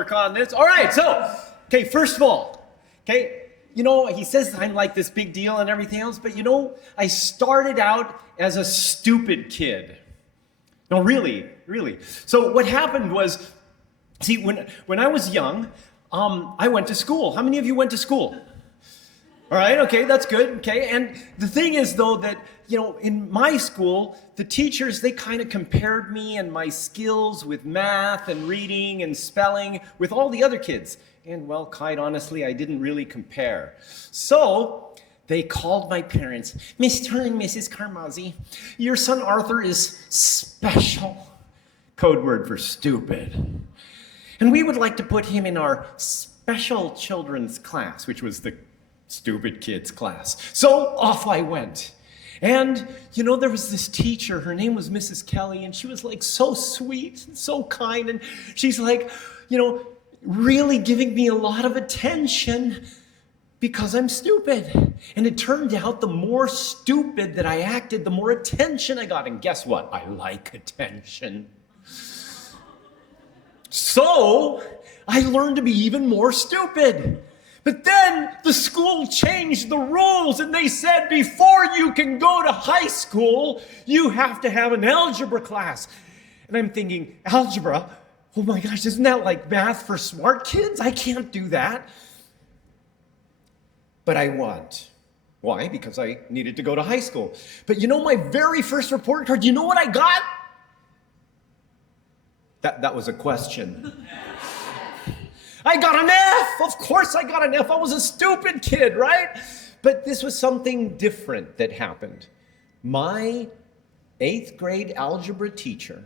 work on this. All right, so, okay, first of all, okay, he says I'm like this big deal and everything else, but I started out as a stupid kid. No, really. So what happened was, see, when I was young, I went to school. How many of you went to school? All right, okay, that's good, okay. And the thing is, though, that, in my school, the teachers, they kind of compared me and my skills with math and reading and spelling with all the other kids. And, well, quite honestly, I didn't really compare. So they called my parents. Mr. and Mrs. Carmazzi, your son Arthur is special. Code word for stupid. And we would like to put him in our special children's class, which was the stupid kids class. So off I went. And, there was this teacher, her name was Mrs. Kelly, and she was like so sweet and so kind. And she's like, really giving me a lot of attention because I'm stupid. And it turned out the more stupid that I acted, the more attention I got. And guess what? I like attention. So I learned to be even more stupid. But then the school changed the rules and they said before you can go to high school, you have to have an algebra class. And I'm thinking, algebra? Oh my gosh, isn't that like math for smart kids? I can't do that. But I want. Why? Because I needed to go to high school. But my very first report card, you know what I got? That was a question. I got an F! Of course I got an F. I was a stupid kid, right? But this was something different that happened. My 8th grade algebra teacher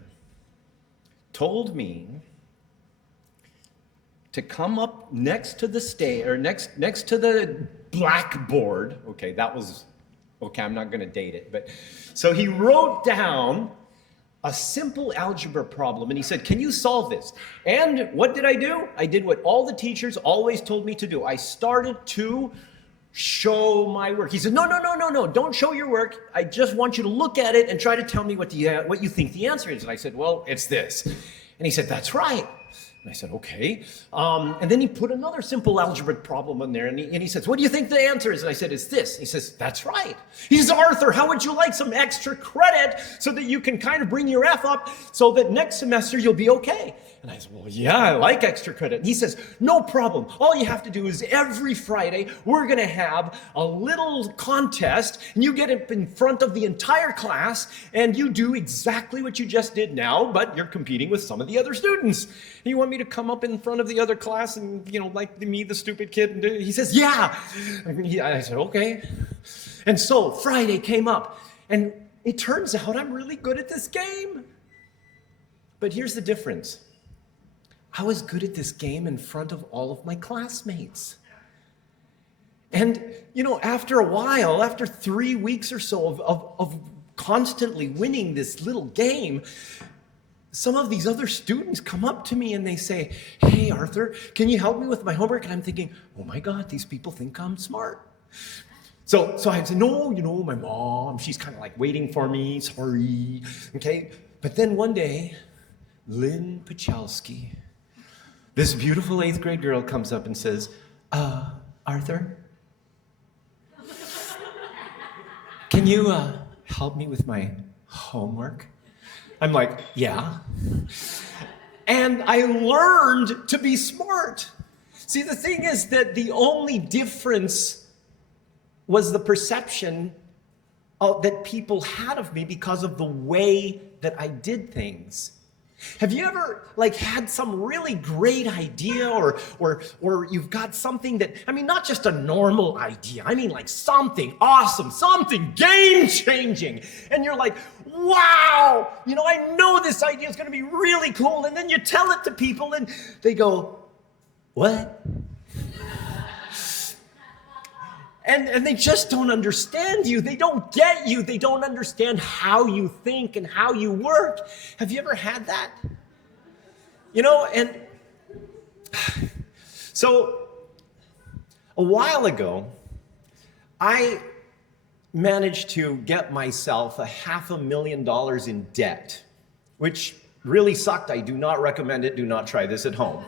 told me to come up next to the next to the blackboard. Okay, I'm not going to date it. But so he wrote down a simple algebra problem, and he said, can you solve this? And what did I do? I did what all the teachers always told me to do. I started to show my work. He said, no, don't show your work. I just want you to look at it and try to tell me what you think the answer is. And I said, well, it's this. And he said, that's right. And I said, okay. And then he put another simple algebra problem in there, and he says, what do you think the answer is? And I said, it's this. He says, that's right. He says, Arthur, how would you like some extra credit so that you can kind of bring your F up so that next semester you'll be okay? And I said, well, yeah, I like extra credit. And he says, no problem. All you have to do is every Friday, we're going to have a little contest, and you get up in front of the entire class, and you do exactly what you just did now, but you're competing with some of the other students. And you want me to come up in front of the other class and, like me, the stupid kid? And he says, yeah. I said, okay. And so Friday came up, and it turns out I'm really good at this game. But here's the difference. I was good at this game in front of all of my classmates. And, after a while, after 3 weeks or so of constantly winning this little game, some of these other students come up to me and they say, hey, Arthur, can you help me with my homework? And I'm thinking, oh my God, these people think I'm smart. So I said, no, my mom, she's kind of like waiting for me, sorry, okay? But then one day, Lynn Pachalski, this beautiful 8th grade girl, comes up and says, Arthur, can you help me with my homework? I'm like, yeah. And I learned to be smart. See, the thing is that the only difference was the perception that people had of me because of the way that I did things. Have you ever had some really great idea or you've got something that, not just a normal idea, like something awesome, something game-changing, and you're like, wow, I know this idea is going to be really cool, and then you tell it to people and they go, what? And they just don't understand you. They don't get you. They don't understand how you think and how you work. Have you ever had that? And so a while ago, I managed to get myself $500,000 in debt, which really sucked. I do not recommend it. Do not try this at home.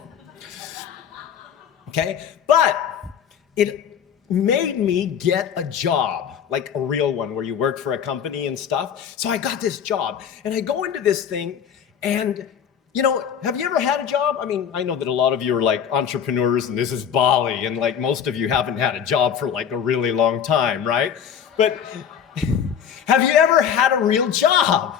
okay? But it made me get a job, like a real one where you work for a company and stuff. So I got this job, and I go into this thing, and have you ever had a job? I mean, I know that a lot of you are like entrepreneurs, and this is Bali, and like most of you haven't had a job for like a really long time, right? But have you ever had a real job?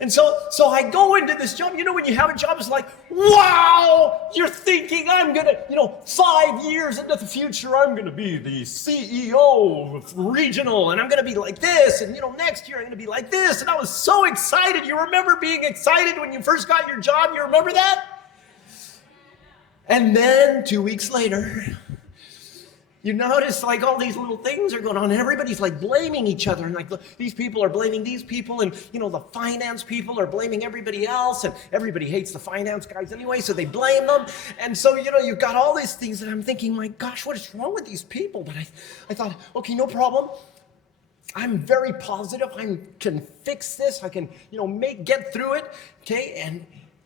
And so I go into this job. When you have a job, it's like, wow, you're thinking I'm going to, 5 years into the future, I'm going to be the CEO of regional, and I'm going to be like this, and, next year I'm going to be like this. And I was so excited. You remember being excited when you first got your job? You remember that? And then 2 weeks later, you notice like all these little things are going on, and everybody's like blaming each other, and like these people are blaming these people, and the finance people are blaming everybody else, and everybody hates the finance guys anyway, so they blame them. And so you've got all these things, and I'm thinking, my gosh, what is wrong with these people? But I thought, okay, no problem. I'm very positive. I can fix this. I can get through it. Okay,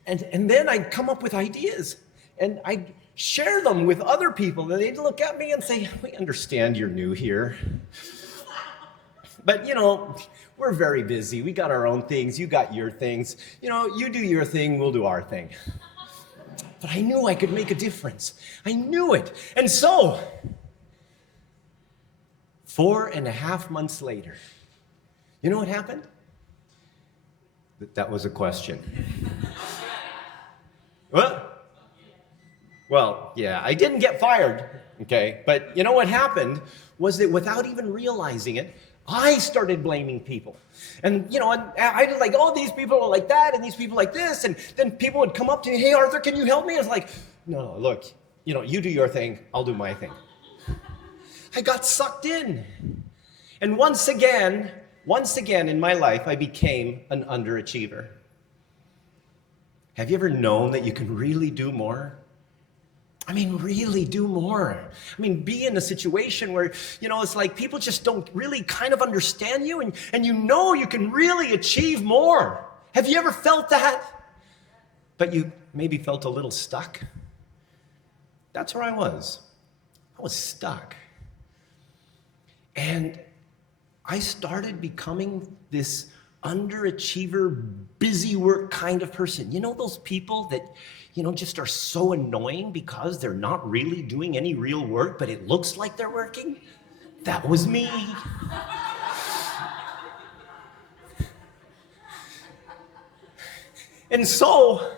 and then I come up with ideas, and I share them with other people, and they'd look at me and say, we understand you're new here, but we're very busy. We got our own things. You got your things. You do your thing, we'll do our thing. But I knew I could make a difference. I knew it. And so 4.5 months later, you know what happened? That was a question. What? Well, yeah, I didn't get fired, okay? But you know what happened was that without even realizing it, I started blaming people. And, I was like, oh, these people are like that, and these people like this. And then people would come up to me, hey, Arthur, can you help me? I was like, no, look, you do your thing, I'll do my thing. I got sucked in. And once again in my life, I became an underachiever. Have you ever known that you can really do more? I mean, really do more. I mean, be in a situation where, it's like people just don't really kind of understand you, and you can really achieve more. Have you ever felt that? But you maybe felt a little stuck? That's where I was. I was stuck. And I started becoming this underachiever, busy work kind of person. Those people that, just are so annoying because they're not really doing any real work, but it looks like they're working? That was me. And so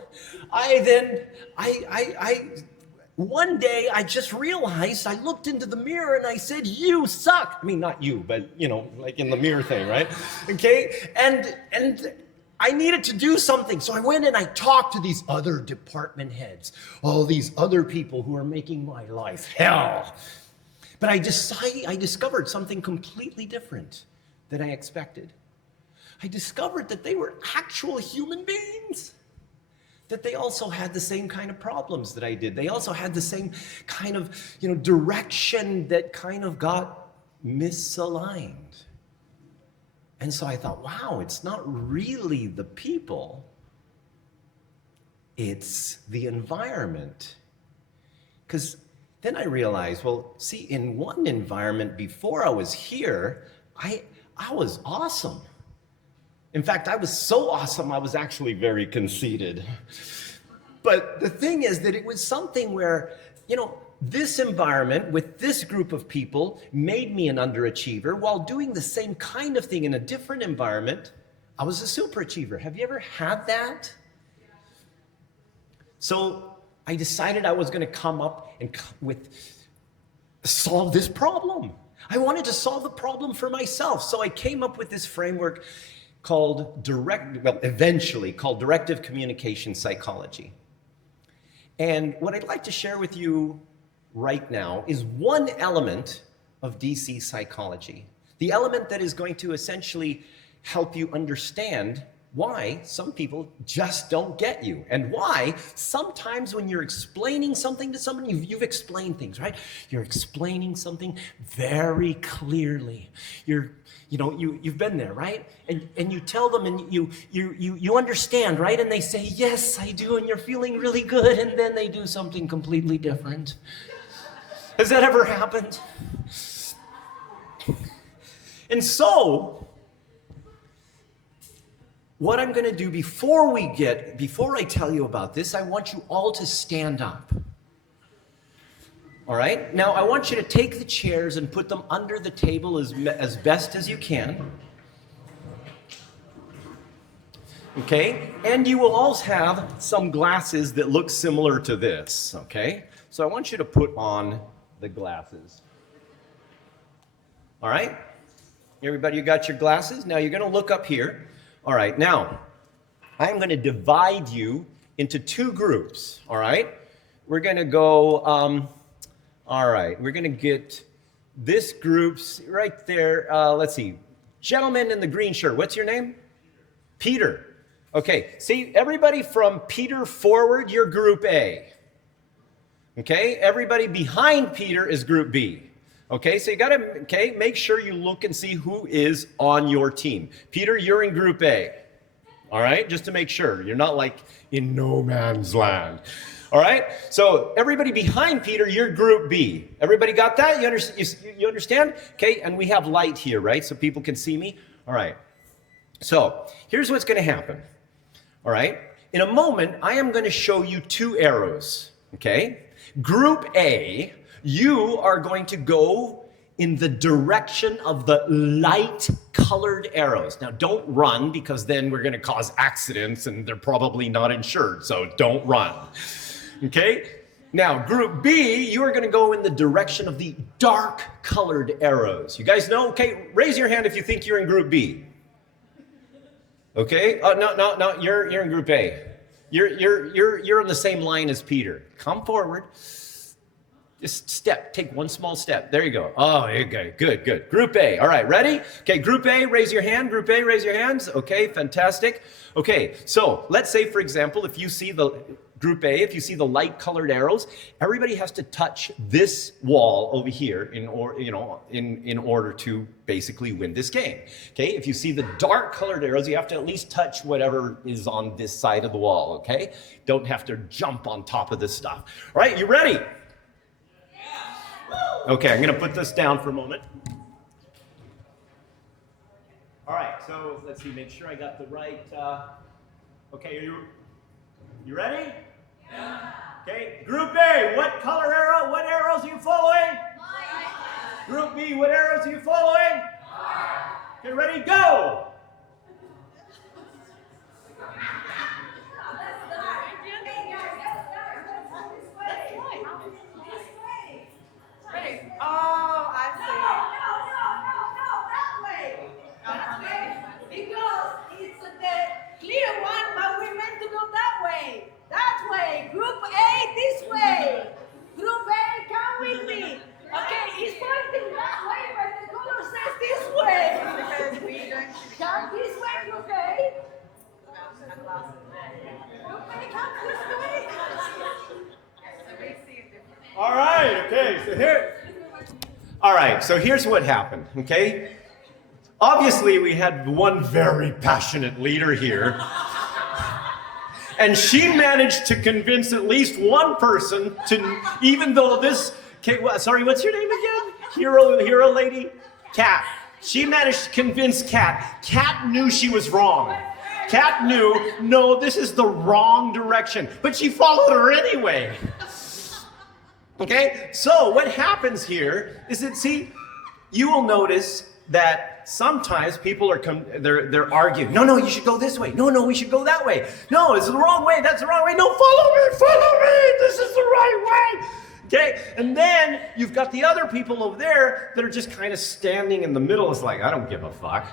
one day I just realized, I looked into the mirror and I said, you suck. I mean, not you, but, like in the mirror thing, right? Okay? And I needed to do something. So I went and I talked to these other department heads, all these other people who are making my life hell. But I discovered something completely different than I expected. I discovered that they were actual human beings, that they also had the same kind of problems that I did. They also had the same kind of, direction that kind of got misaligned. And so I thought, wow, it's not really the people, it's the environment. Because then I realized, well, see, in one environment before I was here, I was awesome. In fact, I was so awesome, I was actually very conceited. But the thing is that it was something where, this environment with this group of people made me an underachiever, while doing the same kind of thing in a different environment, I was a superachiever. Have you ever had that? So I decided I was going to come up and solve this problem. I wanted to solve the problem for myself. So I came up with this framework eventually called directive communication psychology. And what I'd like to share with you right now is one element of DC psychology. The element that is going to essentially help you understand why some people just don't get you, and why sometimes when you're explaining something to someone, you've explained things, right? You're explaining something very clearly. You've been there, right? And you tell them, and you understand, right? And they say, yes, I do, and you're feeling really good, and then they do something completely different. Has that ever happened? And so, what I'm going to do before I tell you about this, I want you all to stand up. All right? Now, I want you to take the chairs and put them under the table as best as you can. Okay? And you will also have some glasses that look similar to this. Okay? So I want you to put on the glasses. All right? Everybody, you got your glasses? Now you're going to look up here. All right, now I'm going to divide you into two groups. All right? We're going to go, all right, we're going to get this group's right there. Let's see. Gentleman in the green shirt, what's your name? Peter. Okay, see, everybody from Peter forward, you're group A. Okay, everybody behind Peter is group B. Okay, so you got to make sure you look and see who is on your team. Peter, you're in group A. All right, just to make sure you're not like in no man's land. All right, so everybody behind Peter, you're group B. Everybody got that? You understand? Okay, and we have light here, right? So people can see me. All right, so here's what's going to happen. All right, in a moment, I am going to show you two arrows. Okay, group A, you are going to go in the direction of the light-colored arrows. Now, don't run, because then we're going to cause accidents, and they're probably not insured, so don't run. Okay? Now, group B, you are going to go in the direction of the dark-colored arrows. You guys know? Okay, raise your hand if you think you're in group B. Okay? No, you're in group A. You're on the same line as Peter. Come forward. Just take one small step. There you go. Oh, okay, good. Group A. All right, ready? Okay, Group A, raise your hand. Group A, raise your hands. Okay, fantastic. Okay, so let's say, for example, if you see the Group A, if you see the light-colored arrows, everybody has to touch this wall over here in order to basically win this game. Okay, if you see the dark-colored arrows, you have to at least touch whatever is on this side of the wall. Okay, don't have to jump on top of this stuff. All right, you ready? Okay, I'm going to put this down for a moment. All right, so let's see, make sure I got the right. Okay, you ready? Yeah. Okay, Group A, what color arrow? What arrows are you following? Light. Group B, what arrows are you following? Light. Okay, ready, go! Oh, I see. No, that way. That way. Because it's the clear one, but we're meant to go that way. That way. Group A, this way. Group A, come with me. Okay, he's pointing that way, but the color says this way. Come this way, Group A. Group A, come this way. All right, okay, so here's what happened, okay? Obviously, we had one very passionate leader here. And she managed to convince at least one person to, even though this, sorry, what's your name again? Hero lady? Kat. She managed to convince Kat. Kat knew she was wrong. Kat knew, no, this is the wrong direction. But she followed her anyway. Okay, so what happens here is that, see, you will notice that sometimes people are they're arguing. No, you should go this way. No, we should go that way. No, it's the wrong way. That's the wrong way. No, follow me. This is the right way. Okay, and then you've got the other people over there that are just kind of standing in the middle. It's like, I don't give a fuck.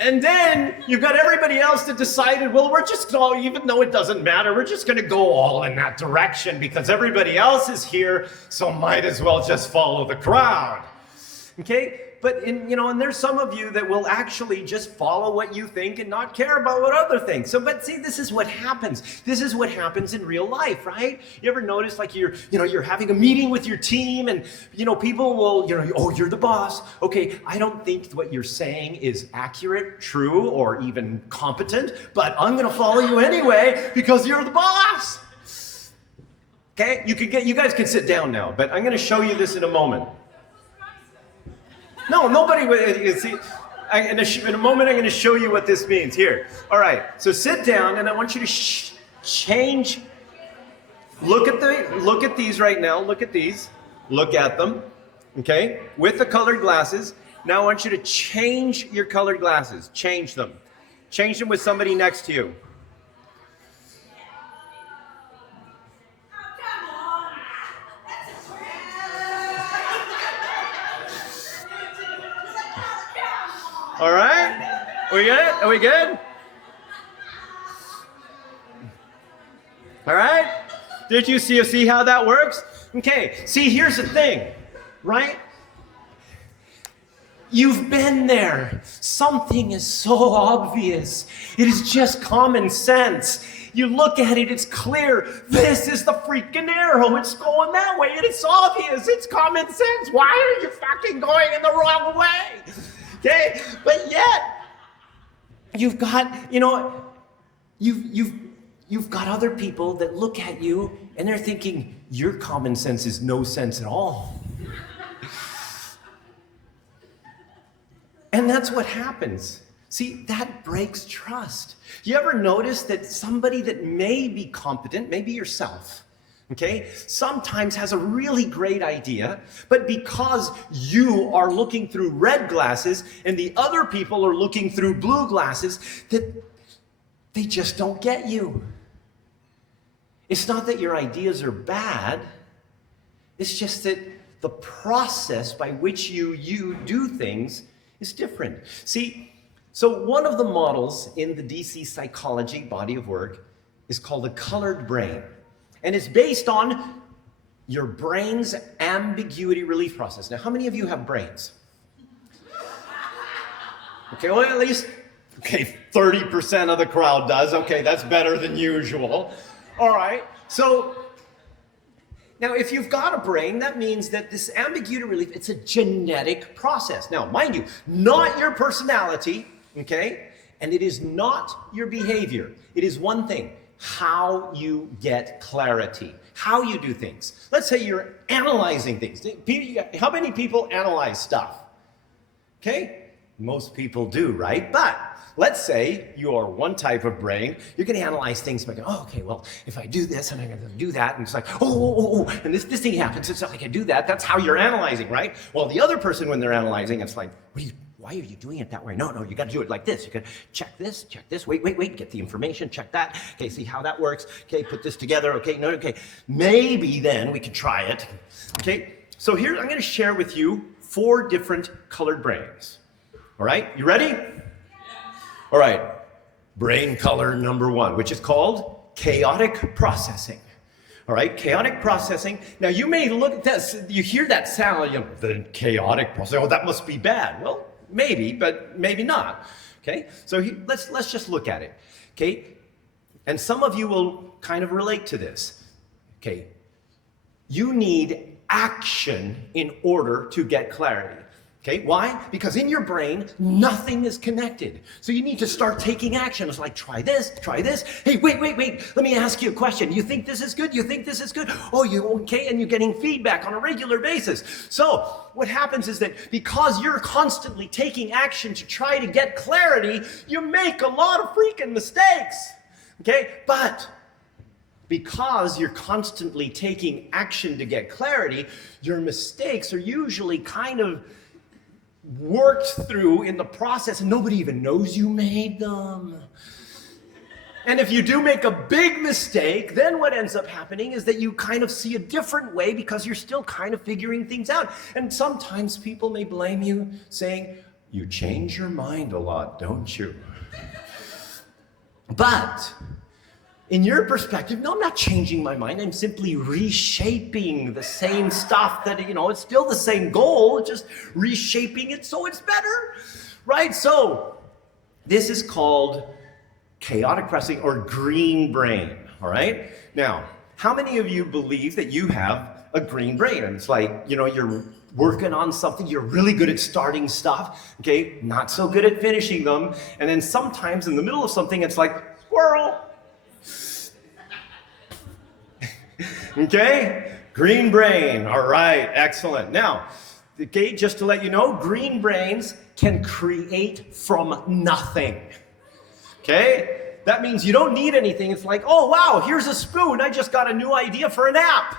And then you've got everybody else that decided, well, we're just going, even though it doesn't matter, we're just going to go all in that direction because everybody else is here, so might as well just follow the crowd. Okay? and there's some of you that will actually just follow what you think and not care about what other think. But see, this is what happens. This is what happens in real life, right? You ever notice like you're having a meeting with your team and, people will, oh, you're the boss. Okay, I don't think what you're saying is accurate, true, or even competent, but I'm going to follow you anyway because you're the boss. Okay, you guys can sit down now, but I'm going to show you this in a moment. No, nobody will see. In a moment, I'm going to show you what this means. Here. All right. So sit down, and I want you to change. Look at these right now. Look at these. Look at them. Okay? With the colored glasses. Now I want you to change your colored glasses. Change them. Change them with somebody next to you. All right? We good? Are we good? All right? Did you see how that works? Okay, see, here's the thing, right? You've been there. Something is so obvious. It is just common sense. You look at it, it's clear. This is the freaking arrow. It's going that way, and it's obvious. It's common sense. Why are you fucking going in the wrong way? Okay, but yet you've got, you've got other people that look at you and they're thinking your common sense is no sense at all. And that's what happens. See, that breaks trust. You ever notice that somebody that may be competent, maybe yourself, okay, sometimes has a really great idea, but because you are looking through red glasses and the other people are looking through blue glasses, that they just don't get you. It's not that your ideas are bad, it's just that the process by which you do things is different. See, so one of the models in the DC psychology body of work is called the colored brain. And it's based on your brain's ambiguity relief process. Now, how many of you have brains? Okay, well, at least, 30% of the crowd does. Okay, that's better than usual. All right, so now if you've got a brain, that means that this ambiguity relief, it's a genetic process. Now, mind you, not your personality, okay? And it is not your behavior. It is one thing. How you get clarity, how you do things. Let's say you're analyzing things. How many people analyze stuff? Okay, most people do, right? But let's say you're one type of brain, you're going to analyze things by going, oh, okay, well, if I do this and I'm going to do that, and it's like, and this thing happens, it's not like I do that. That's how you're analyzing, right? Well, the other person, when they're analyzing, it's like, why are you doing it that way? No, you got to do it like this. You got to check this, wait, get the information, check that. Okay, see how that works. Okay, put this together. Okay, maybe then we can try it. Okay, so here I'm going to share with you 4 different colored brains. All right, you ready? All right, brain color number 1, which is called chaotic processing. All right, chaotic processing. Now you may look at this, you hear that sound, the chaotic processing. Oh, that must be bad. Well, maybe, but maybe not. Okay, so let's just look at it. Okay, and some of you will kind of relate to this. Okay, you need action in order to get clarity. Okay, why? Because in your brain, nothing is connected. So you need to start taking action. It's like, try this. Hey, wait. Let me ask you a question. You think this is good? You think this is good? Oh, you okay? And you're getting feedback on a regular basis. So what happens is that because you're constantly taking action to try to get clarity, you make a lot of freaking mistakes. Okay, but because you're constantly taking action to get clarity, your mistakes are usually kind of worked through in the process and nobody even knows you made them. And if you do make a big mistake, then what ends up happening is that you kind of see a different way because you're still kind of figuring things out. And sometimes people may blame you saying, you change your mind a lot, don't you? But in your perspective, no, I'm not changing my mind. I'm simply reshaping the same stuff that, it's still the same goal, just reshaping it so it's better, right? So this is called chaotic processing or green brain, all right? Now, how many of you believe that you have a green brain? And it's like, you're working on something, you're really good at starting stuff, okay? Not so good at finishing them. And then sometimes in the middle of something, it's like, squirrel. Okay? Green brain. All right, excellent. Now, okay, just to let you know, green brains can create from nothing. Okay? That means you don't need anything. It's like, oh, wow, here's a spoon. I just got a new idea for an app.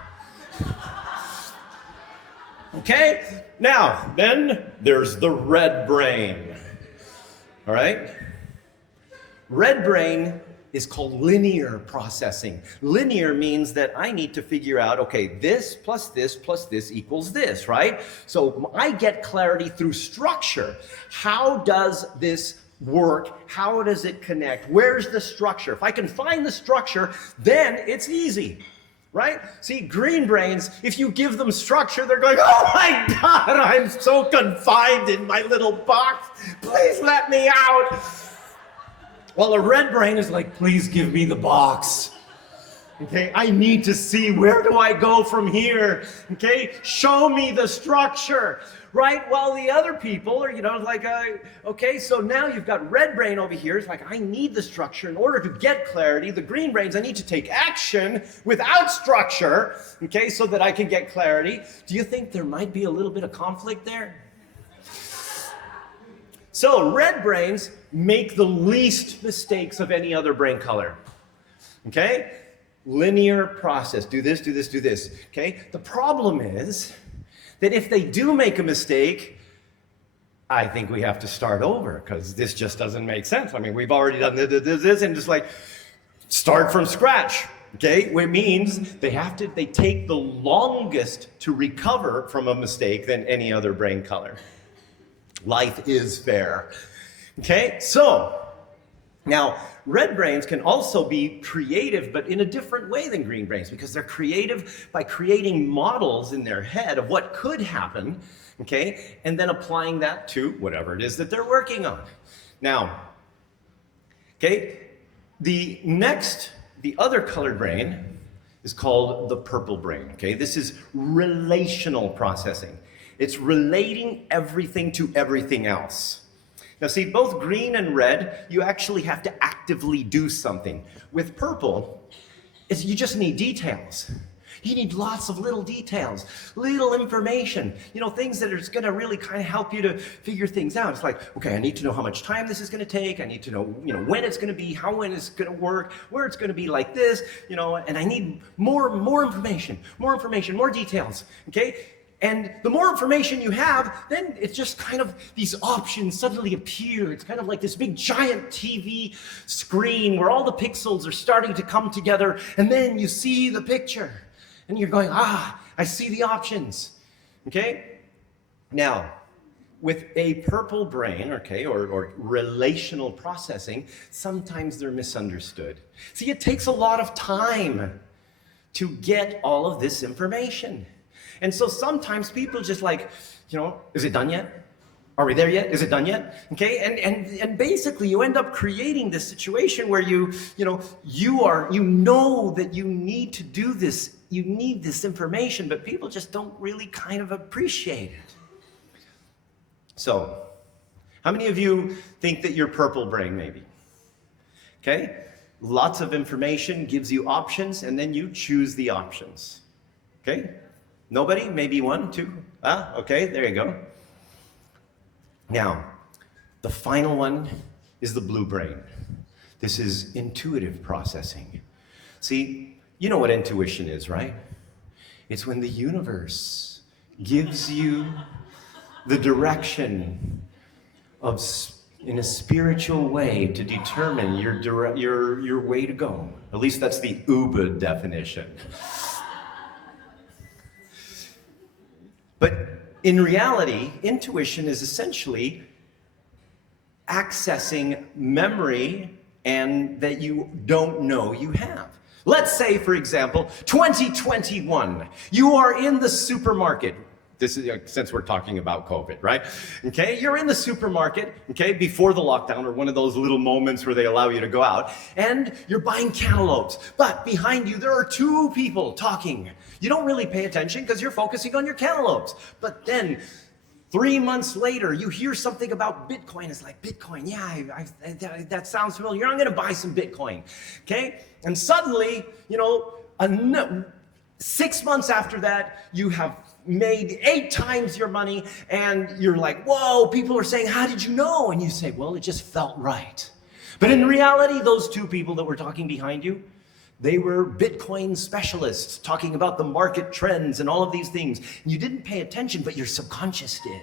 Okay? Now, then there's the red brain. All right? Red brain is called linear processing. Linear means that I need to figure out, okay, this plus this plus this equals this, right? So I get clarity through structure. How does this work? How does it connect? Where's the structure? If I can find the structure, then it's easy, right? See, green brains, if you give them structure, they're going, oh my God, I'm so confined in my little box. Please let me out. Well, a red brain is like, please give me the box. Okay, I need to see, where do I go from here? Okay, show me the structure, right? While the other people are, like, okay, so now you've got red brain over here. It's like, I need the structure in order to get clarity. The green brains, I need to take action without structure, okay, so that I can get clarity. Do you think there might be a little bit of conflict there? So red brains make the least mistakes of any other brain color, okay? Linear process, do this, do this, do this, okay? The problem is that if they do make a mistake, I think we have to start over because this just doesn't make sense. I mean, we've already done this and just like start from scratch, okay? Which means they take the longest to recover from a mistake than any other brain color. Life is fair. Okay, so now red brains can also be creative, but in a different way than green brains, because they're creative by creating models in their head of what could happen, okay, and then applying that to whatever it is that they're working on. Now, okay, the other colored brain is called the purple brain, okay? This is relational processing. It's relating everything to everything else. Now see, both green and red, you actually have to actively do something. With purple, you just need details. You need lots of little details, little information, things that are going to really kind of help you to figure things out. It's like, okay, I need to know how much time this is going to take. I need to know, when it's going to be, how when it's going to work, where it's going to be like this, and I need more information, more details, okay? And the more information you have, then it's just kind of these options suddenly appear. It's kind of like this big giant TV screen where all the pixels are starting to come together, and then you see the picture. And you're going, I see the options. Okay? Now, with a purple brain, okay, or relational processing, sometimes they're misunderstood. See, it takes a lot of time to get all of this information. And so sometimes people just like, is it done yet? Are we there yet? Is it done yet? Okay, and basically you end up creating this situation where you know that you need to do this, you need this information, but people just don't really kind of appreciate it. So, how many of you think that you're purple brain maybe? Okay, lots of information gives you options, and then you choose the options. Okay? Nobody? Maybe one, two? Okay, there you go. Now, the final one is the blue brain. This is intuitive processing. See, you know what intuition is, right? It's when the universe gives you the direction in a spiritual way to determine your way to go. At least that's the UBA definition. But in reality, intuition is essentially accessing memory and that you don't know you have. Let's say, for example, 2021, you are in the supermarket. This is, since we're talking about COVID, right? Okay, you're in the supermarket, okay, before the lockdown, or one of those little moments where they allow you to go out, and you're buying cantaloupes, but behind you there are two people talking. You don't really pay attention because you're focusing on your cantaloupes. But then 3 months later, you hear something about Bitcoin. It's like, Bitcoin, yeah, that sounds familiar. I'm going to buy some Bitcoin, okay? And suddenly, 6 months after that, you have made 8 times your money, and you're like, whoa, people are saying, how did you know? And you say, well, it just felt right. But in reality, those two people that were talking behind you, they were Bitcoin specialists talking about the market trends and all of these things. And you didn't pay attention, but your subconscious did.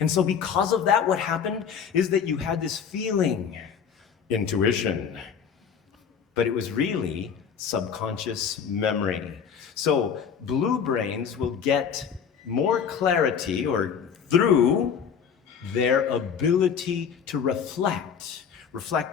And so because of that, what happened is that you had this feeling, intuition, but it was really subconscious memory. So blue brains will get more clarity or through their ability to reflect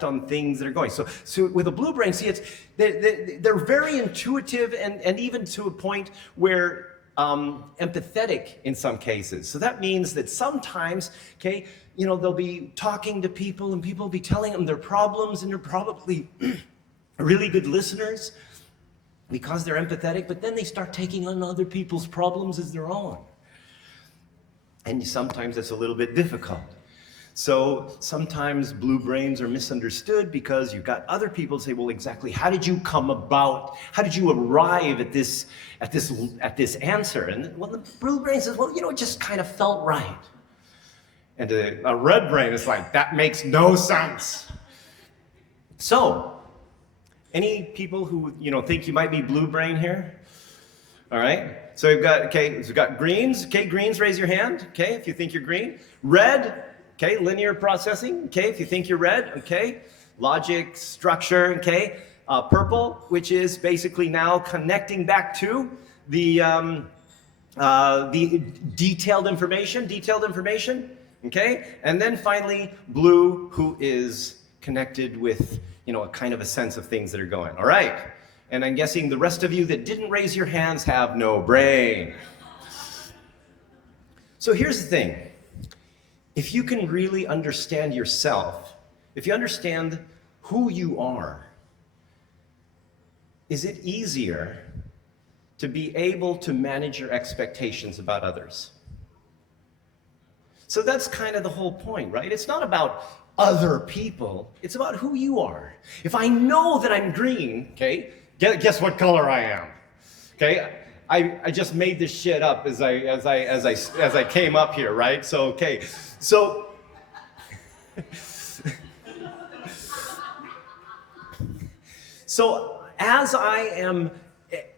on things that are going. So with a blue brain, see, they're very intuitive and even to a point where empathetic in some cases. So that means that sometimes, okay, they'll be talking to people and people will be telling them their problems, and they're probably really good listeners because they're empathetic, but then they start taking on other people's problems as their own. And sometimes it's a little bit difficult. So sometimes blue brains are misunderstood because you've got other people say, well, exactly, how did you arrive at this answer? And well, the blue brain says, well, it just kind of felt right. And a red brain is like, that makes no sense. So, any people who think you might be blue brain here? All right. So we've got greens. Okay, greens, raise your hand. Okay, if you think you're green. Red. Okay, linear processing. Okay, if you think you're red. Okay, logic, structure. Okay, purple, which is basically now connecting back to the detailed information. Okay, and then finally blue, who is connected with a kind of a sense of things that are going. All right. And I'm guessing the rest of you that didn't raise your hands have no brain. So here's the thing. If you can really understand yourself, if you understand who you are, is it easier to be able to manage your expectations about others? So that's kind of the whole point, right? It's not about other people. It's about who you are. If I know that I'm green, okay, guess what color I am? Okay, I just made this shit up as I came up here, right? So okay, so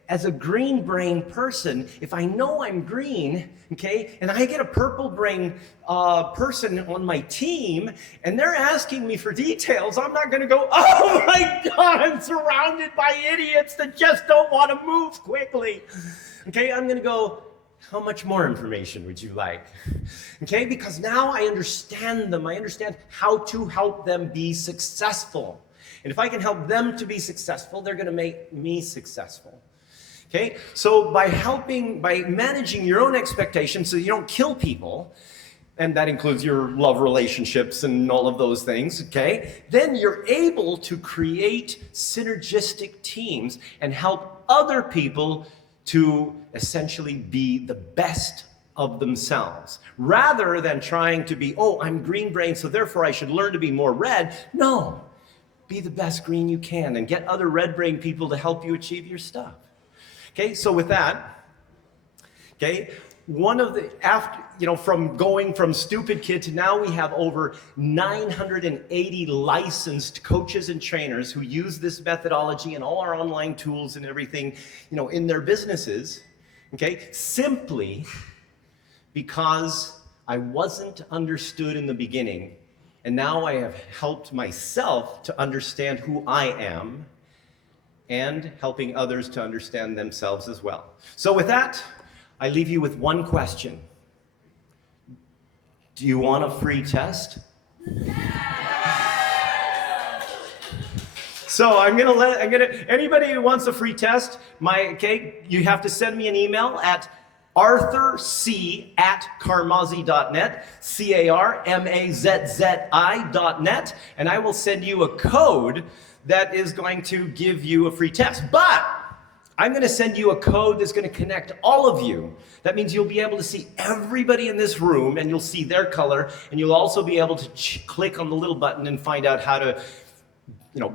as a green brain person, if I know I'm green, okay, and I get a purple brain person on my team, and they're asking me for details, I'm not gonna go, oh my God, I'm surrounded by idiots that just don't want to move quickly. Okay, I'm gonna go, how much more information would you like? Okay, because now I understand them. I understand how to help them be successful. And if I can help them to be successful, they're gonna make me successful. Okay, so by managing your own expectations so you don't kill people, and that includes your love relationships and all of those things, okay, then you're able to create synergistic teams and help other people to essentially be the best of themselves. Rather than trying to be, oh, I'm green brain, so therefore I should learn to be more red. No, be the best green you can and get other red brain people to help you achieve your stuff. Okay, so with that, okay, from going from stupid kid to now we have over 980 licensed coaches and trainers who use this methodology and all our online tools and everything, in their businesses, okay, simply because I wasn't understood in the beginning, and now I have helped myself to understand who I am, and helping others to understand themselves as well. So with that, I leave you with one question. Do you want a free test? So anybody who wants a free test, you have to send me an email at arthurc@carmazzi.net, CARMAZZI.net, and I will send you a code that is going to give you a free test. But I'm going to send you a code that's going to connect all of you. That means you'll be able to see everybody in this room, and you'll see their color, and you'll also be able to click on the little button and find out how to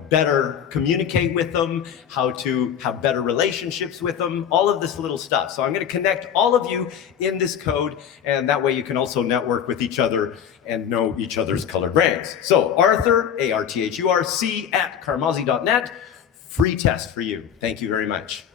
better communicate with them, how to have better relationships with them, all of this little stuff. So I'm going to connect all of you in this code, and that way you can also network with each other and know each other's colored brains. So Arthur, ARTHURC @carmazzi.net, free test for you. Thank you very much.